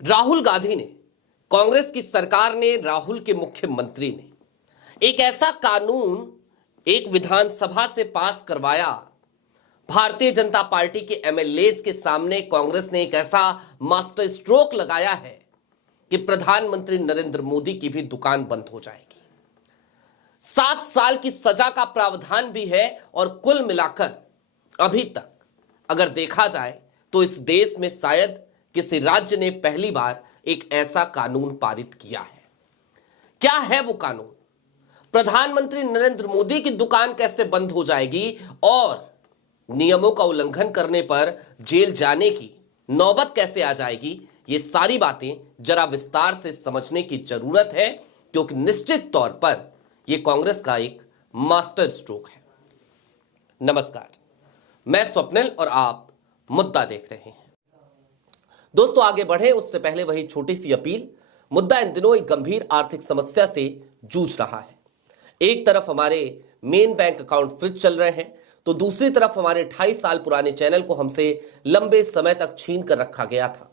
राहुल गांधी ने, कांग्रेस की सरकार ने, राहुल के मुख्यमंत्री ने एक ऐसा कानून एक विधानसभा से पास करवाया। भारतीय जनता पार्टी के एमएलएज के सामने कांग्रेस ने एक ऐसा मास्टर स्ट्रोक लगाया है कि प्रधानमंत्री नरेंद्र मोदी की भी दुकान बंद हो जाएगी। 7 साल की सजा का प्रावधान भी है और कुल मिलाकर अभी तक अगर देखा जाए तो इस देश में शायद किसी राज्य ने पहली बार एक ऐसा कानून पारित किया है। क्या है वो कानून? प्रधानमंत्री नरेंद्र मोदी की दुकान कैसे बंद हो जाएगी और नियमों का उल्लंघन करने पर जेल जाने की नौबत कैसे आ जाएगी, ये सारी बातें जरा विस्तार से समझने की जरूरत है, क्योंकि निश्चित तौर पर यह कांग्रेस का एक मास्टर स्ट्रोक है। नमस्कार, मैं स्वप्निल और आप मुद्दा देख रहे हैं। दोस्तों, आगे बढ़े उससे पहले वही छोटी सी अपील। मुद्दा इन दिनों एक गंभीर आर्थिक समस्या से जूझ रहा है। एक तरफ हमारे मेन बैंक अकाउंट फ्रीज चल रहे हैं, तो दूसरी तरफ हमारे 28 साल पुराने चैनल को हमसे लंबे समय तक छीन कर रखा गया था।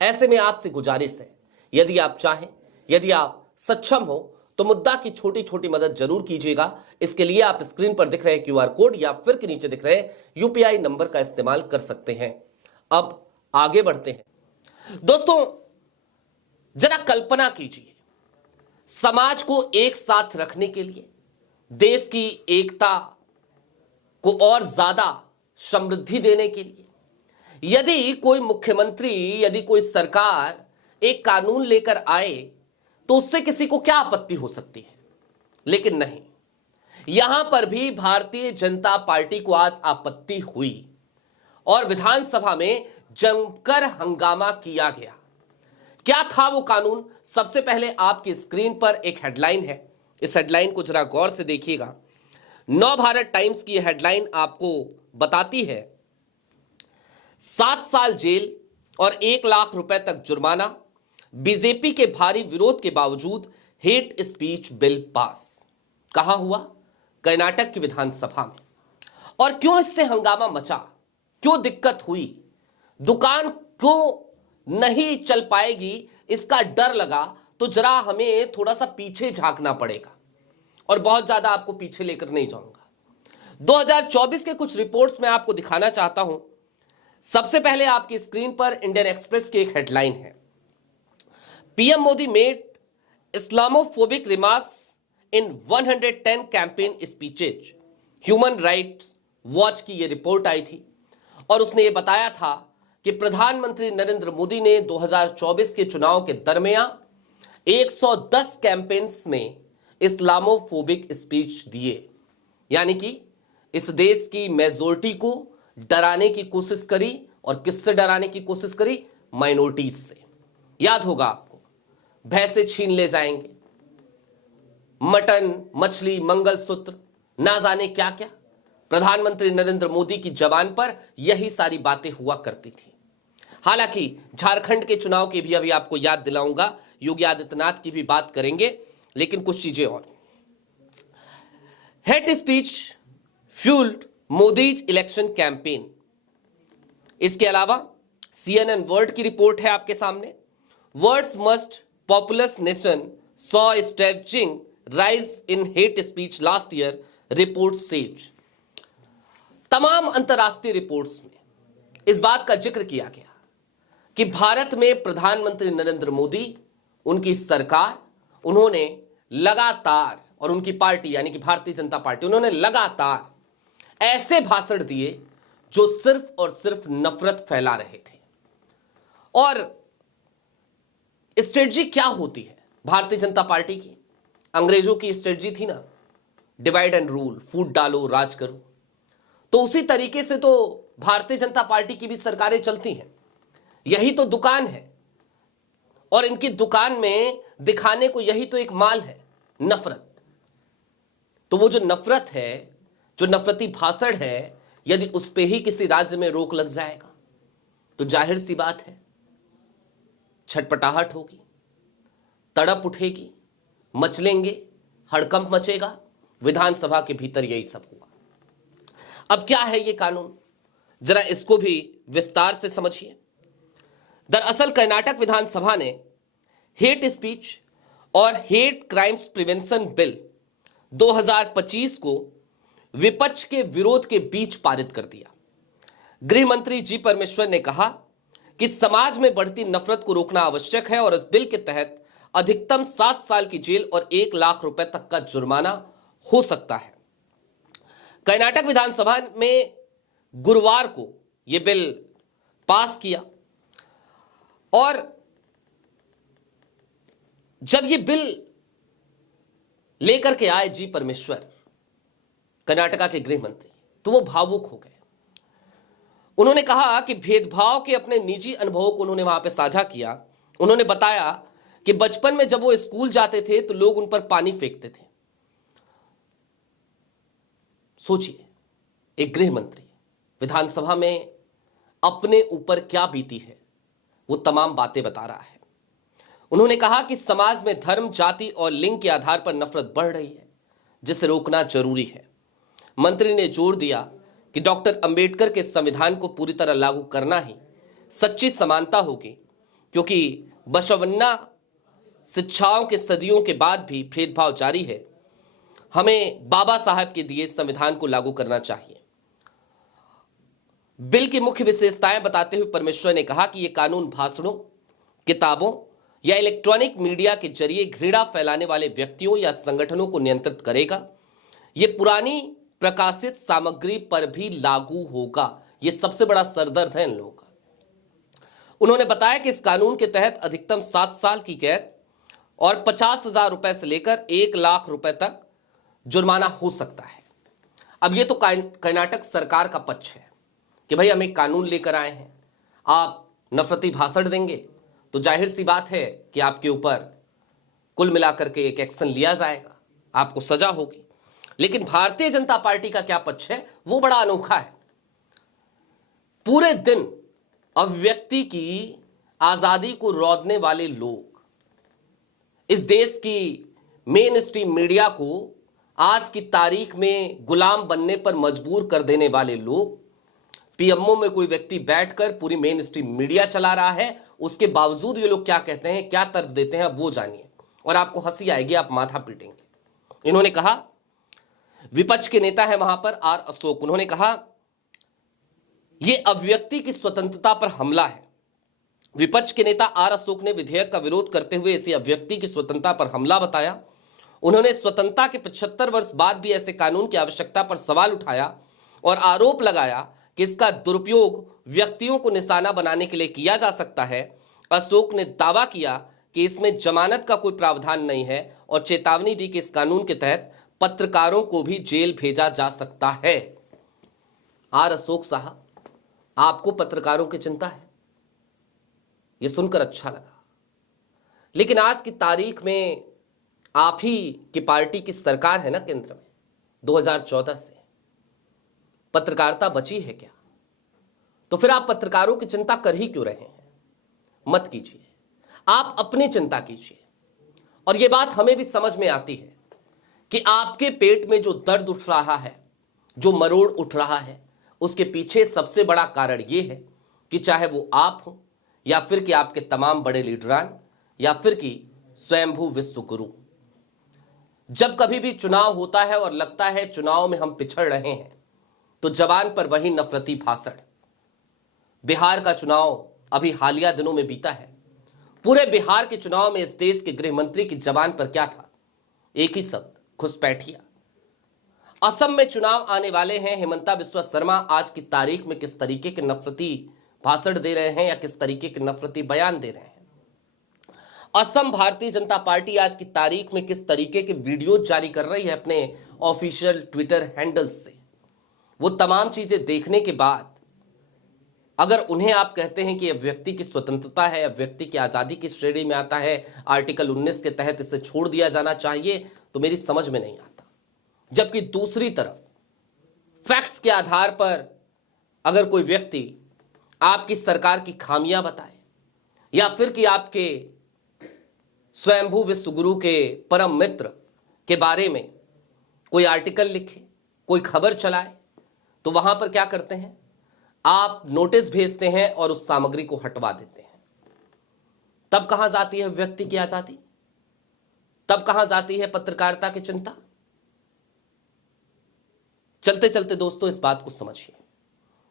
ऐसे में आपसे गुजारिश है, यदि आप चाहें, यदि आप सक्षम हो, तो मुद्दा की छोटी छोटी मदद जरूर कीजिएगा। इसके लिए आप स्क्रीन पर दिख रहे क्यूआर कोड या फिर के नीचे दिख रहे यूपीआई नंबर का इस्तेमाल कर सकते हैं। अब आगे बढ़ते हैं। दोस्तों, जरा कल्पना कीजिए, समाज को एक साथ रखने के लिए, देश की एकता को और ज्यादा समृद्धि देने के लिए यदि कोई मुख्यमंत्री, यदि कोई सरकार एक कानून लेकर आए तो उससे किसी को क्या आपत्ति हो सकती है। लेकिन नहीं, यहां पर भी भारतीय जनता पार्टी को आज आपत्ति हुई और विधानसभा में जमकर हंगामा किया गया। क्या था वो कानून? सबसे पहले आपकी स्क्रीन पर एक हेडलाइन है, इस हेडलाइन को जरा गौर से देखिएगा। नव भारत टाइम्स की हेडलाइन आपको बताती है 7 साल जेल और 1 लाख रुपए तक जुर्माना, बीजेपी के भारी विरोध के बावजूद हेट स्पीच बिल पास। कहां हुआ? कर्नाटक की विधानसभा में। और क्यों इससे हंगामा मचा, क्यों दिक्कत हुई, दुकान क्यों नहीं चल पाएगी, इसका डर लगा, तो जरा हमें थोड़ा सा पीछे झांकना पड़ेगा और बहुत ज्यादा आपको पीछे लेकर नहीं जाऊंगा। 2024 के कुछ रिपोर्ट्स में आपको दिखाना चाहता हूं। सबसे पहले आपकी स्क्रीन पर इंडियन एक्सप्रेस की एक हेडलाइन है, PM Modi made Islamophobic remarks in 110 campaign speeches. Human rights watch की यह रिपोर्ट आई थी और उसने यह बताया था कि प्रधानमंत्री नरेंद्र मोदी ने 2024 के चुनाव के दरमियान 110 कैंपेन्स में इस्लामोफोबिक स्पीच दिए, यानी कि इस देश की मेजोरिटी को डराने की कोशिश करी। और किससे डराने की कोशिश करी? माइनॉरिटीज से। याद होगा आपको, भैंसे छीन ले जाएंगे, मटन, मछली, मंगलसूत्र, ना जाने क्या क्या। प्रधानमंत्री नरेंद्र मोदी की जबान पर यही सारी बातें हुआ करती थी। हालांकि झारखंड के चुनाव की भी अभी आपको याद दिलाऊंगा, योगी आदित्यनाथ की भी बात करेंगे, लेकिन कुछ चीजें और। Hate speech fuelled Modi's election campaign. इसके अलावा CNN वर्ल्ड की रिपोर्ट है आपके सामने, world's most populous nation saw stretching rise in hate speech last year, report says. तमाम अंतरराष्ट्रीय रिपोर्ट्स में इस बात का जिक्र किया गया कि भारत में प्रधानमंत्री नरेंद्र मोदी, उनकी सरकार, उन्होंने लगातार, और उनकी पार्टी यानी कि भारतीय जनता पार्टी, उन्होंने लगातार ऐसे भाषण दिए जो सिर्फ और सिर्फ नफरत फैला रहे थे। और स्ट्रेटजी क्या होती है भारतीय जनता पार्टी की? अंग्रेजों की स्ट्रेटजी थी ना, डिवाइड एंड रूल, फूट डालो राज करो। तो उसी तरीके से तो भारतीय जनता पार्टी की भी सरकारें चलती हैं। यही तो दुकान है और इनकी दुकान में दिखाने को यही तो एक माल है, नफरत। तो वो जो नफरत है, जो नफरती भाषण है, यदि उस पे ही किसी राज्य में रोक लग जाएगा तो जाहिर सी बात है छटपटाहट होगी, तड़प उठेगी, मचलेंगे, हड़कंप मचेगा। विधानसभा के भीतर यही सब हुआ। अब क्या है ये कानून, जरा इसको भी विस्तार से समझिए। दरअसल कर्नाटक विधानसभा ने हेट स्पीच और हेट क्राइम्स प्रिवेंशन बिल 2025 को विपक्ष के विरोध के बीच पारित कर दिया। गृह मंत्री जी परमेश्वर ने कहा कि समाज में बढ़ती नफरत को रोकना आवश्यक है और इस बिल के तहत अधिकतम 7 साल की जेल और 1 लाख रुपए तक का जुर्माना हो सकता है। कर्नाटक विधानसभा में गुरुवार को यह बिल पास किया और जब यह बिल लेकर के आए जी परमेश्वर, कर्नाटका के गृह मंत्री, तो वो भावुक हो गए। उन्होंने कहा कि भेदभाव के अपने निजी अनुभवों को उन्होंने वहां पे साझा किया। उन्होंने बताया कि बचपन में जब वो स्कूल जाते थे तो लोग उन पर पानी फेंकते थे। सोचिए, एक गृह मंत्री विधानसभा में अपने ऊपर क्या बीती है, वो तमाम बातें बता रहा है। उन्होंने कहा कि समाज में धर्म, जाति और लिंग के आधार पर नफरत बढ़ रही है, जिसे रोकना जरूरी है। मंत्री ने जोर दिया कि डॉक्टर अंबेडकर के संविधान को पूरी तरह लागू करना ही सच्ची समानता होगी, क्योंकि बसवन्ना शिक्षाओं के सदियों के बाद भी भेदभाव जारी है। हमें बाबा साहब के दिए संविधान को लागू करना चाहिए। बिल की मुख्य विशेषताएं बताते हुए परमेश्वर ने कहा कि यह कानून भाषणों, किताबों या इलेक्ट्रॉनिक मीडिया के जरिए घृणा फैलाने वाले व्यक्तियों या संगठनों को नियंत्रित करेगा। यह पुरानी प्रकाशित सामग्री पर भी लागू होगा। यह सबसे बड़ा सरदर्द है इन लोगों का। उन्होंने बताया कि इस कानून के तहत अधिकतम 7 साल की कैद और 50,000 रुपए से लेकर 1 लाख रुपए तक जुर्माना हो सकता है। अब यह तो कर्नाटक सरकार का पक्ष है कि भाई हम एक कानून लेकर आए हैं, आप नफरती भाषण देंगे तो जाहिर सी बात है कि आपके ऊपर कुल मिलाकर के एक एक्शन लिया जाएगा, आपको सजा होगी। लेकिन भारतीय जनता पार्टी का क्या पक्ष है, वो बड़ा अनोखा है। पूरे दिन अभिव्यक्ति की आजादी को रौंदने वाले लोग, इस देश की मेन स्ट्रीम मीडिया को आज की तारीख में गुलाम बनने पर मजबूर कर देने वाले लोग, पीएमओ में कोई व्यक्ति बैठकर पूरी मेन स्ट्रीम मीडिया चला रहा है, उसके बावजूद ये लोग क्या कहते हैं, क्या तर्क देते हैं, अब वो जानिए और आपको हंसी आएगी, आप माथा पीटेंगे। इन्होंने कहा, विपक्ष के नेता है वहां पर आर अशोक, उन्होंने कहा यह अभिव्यक्ति की स्वतंत्रता पर हमला है। विपक्ष के नेता आर अशोक ने विधेयक का विरोध करते हुए इसे अभिव्यक्ति की स्वतंत्रता पर हमला बताया। उन्होंने स्वतंत्रता के 75 वर्ष बाद भी ऐसे कानून की आवश्यकता पर सवाल उठाया और आरोप लगाया कि इसका दुरुपयोग व्यक्तियों को निशाना बनाने के लिए किया जा सकता है। अशोक ने दावा किया कि इसमें जमानत का कोई प्रावधान नहीं है और चेतावनी दी कि इस कानून के तहत पत्रकारों को भी जेल भेजा जा सकता है। आर अशोक साहब, आपको पत्रकारों की चिंता है, यह सुनकर अच्छा लगा। लेकिन आज की तारीख में आप ही की पार्टी की सरकार है ना केंद्र में, 2014 से पत्रकारिता बची है क्या? तो फिर आप पत्रकारों की चिंता कर ही क्यों रहे हैं? मत कीजिए, आप अपनी चिंता कीजिए। और यह बात हमें भी समझ में आती है कि आपके पेट में जो दर्द उठ रहा है, जो मरोड़ उठ रहा है, उसके पीछे सबसे बड़ा कारण यह है कि चाहे वो आप हो या फिर कि आपके तमाम बड़े लीडरान या फिर कि स्वयंभू विश्व गुरु। जब कभी भी चुनाव होता है और लगता है चुनाव में हम पिछड़ रहे हैं, तो जबान पर वही नफरती भाषण। बिहार का चुनाव अभी हालिया दिनों में बीता है। पूरे बिहार के चुनाव में इस देश के गृह मंत्री की जबान पर क्या था? एक ही शब्द, घुसपैठिया। असम में चुनाव आने वाले हैं। हेमंता बिस्वा शर्मा आज की तारीख में किस तरीके के नफरती भाषण दे रहे हैं या किस तरीके के नफरती बयान दे रहे हैं? असम भारतीय जनता पार्टी आज की तारीख में किस तरीके के वीडियो जारी कर रही है अपने ऑफिशियल ट्विटर हैंडल्स से? वो तमाम चीजें देखने के बाद अगर उन्हें आप कहते हैं कि यह व्यक्ति की स्वतंत्रता है, व्यक्ति की आजादी की श्रेणी में आता है, आर्टिकल 19 के तहत इसे छोड़ दिया जाना चाहिए, तो मेरी समझ में नहीं आता। जबकि दूसरी तरफ फैक्ट्स के आधार पर अगर कोई व्यक्ति आपकी सरकार की खामियां बताए या फिर कि आपके स्वयंभू विश्व गुरु के परम मित्र के बारे में कोई आर्टिकल लिखे, कोई खबर चलाए, तो वहां पर क्या करते हैं? आप नोटिस भेजते हैं और उस सामग्री को हटवा देते हैं। तब कहां जाती है व्यक्ति की आजादी, तब कहां जाती है पत्रकारिता की चिंता। चलते चलते दोस्तों इस बात को समझिए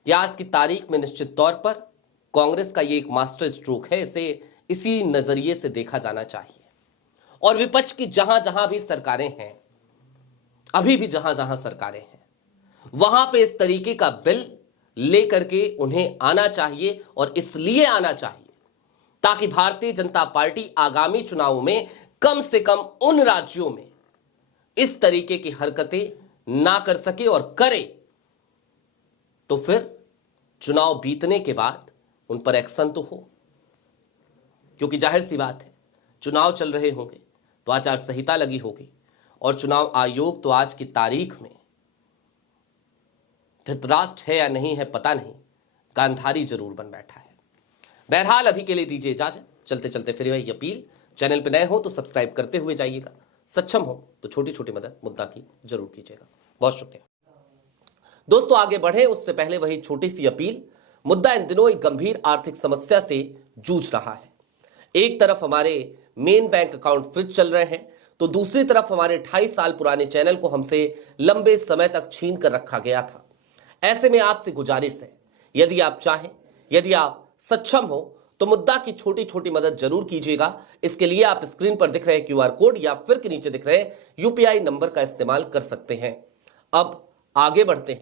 कि आज की तारीख में निश्चित तौर पर कांग्रेस का ये एक मास्टर स्ट्रोक है, इसे इसी नजरिए से देखा जाना चाहिए। और विपक्ष की जहां जहां भी सरकारें हैं, अभी भी जहां जहां सरकारें हैं, वहां पे इस तरीके का बिल लेकर के उन्हें आना चाहिए, और इसलिए आना चाहिए ताकि भारतीय जनता पार्टी आगामी चुनावों में कम से कम उन राज्यों में इस तरीके की हरकतें ना कर सके, और करे तो फिर चुनाव बीतने के बाद उन पर एक्शन तो हो। क्योंकि जाहिर सी बात है, चुनाव चल रहे होंगे तो आचार संहिता लगी होगी, और चुनाव आयोग तो आज की तारीख में धृतराष्ट्र है या नहीं है पता नहीं, गांधारी जरूर बन बैठा है। बहरहाल अभी के लिए दीजिए इजाजत। चलते चलते फिर वही अपील, चैनल पर नए हो तो सब्सक्राइब करते हुए जाइएगा, सक्षम हो तो छोटी छोटी मदद मुद्दा की जरूर कीजिएगा। बहुत शुक्रिया दोस्तों। आगे बढ़े उससे पहले वही छोटी सी अपील, मुद्दा इन दिनों एक गंभीर आर्थिक समस्या से जूझ रहा है। एक तरफ हमारे मेन बैंक अकाउंट फ्रीज चल रहे हैं, तो दूसरी तरफ हमारे 28 साल पुराने चैनल को हमसे लंबे समय तक छीन कर रखा गया था। ऐसे में आपसे गुजारिश है, यदि आप चाहें, यदि आप सक्षम हो तो मुद्दा की छोटी छोटी मदद जरूर कीजिएगा। इसके लिए आप स्क्रीन पर दिख रहे QR कोड या फिर के नीचे दिख रहे UPI नंबर का इस्तेमाल कर सकते हैं। अब आगे बढ़ते हैं।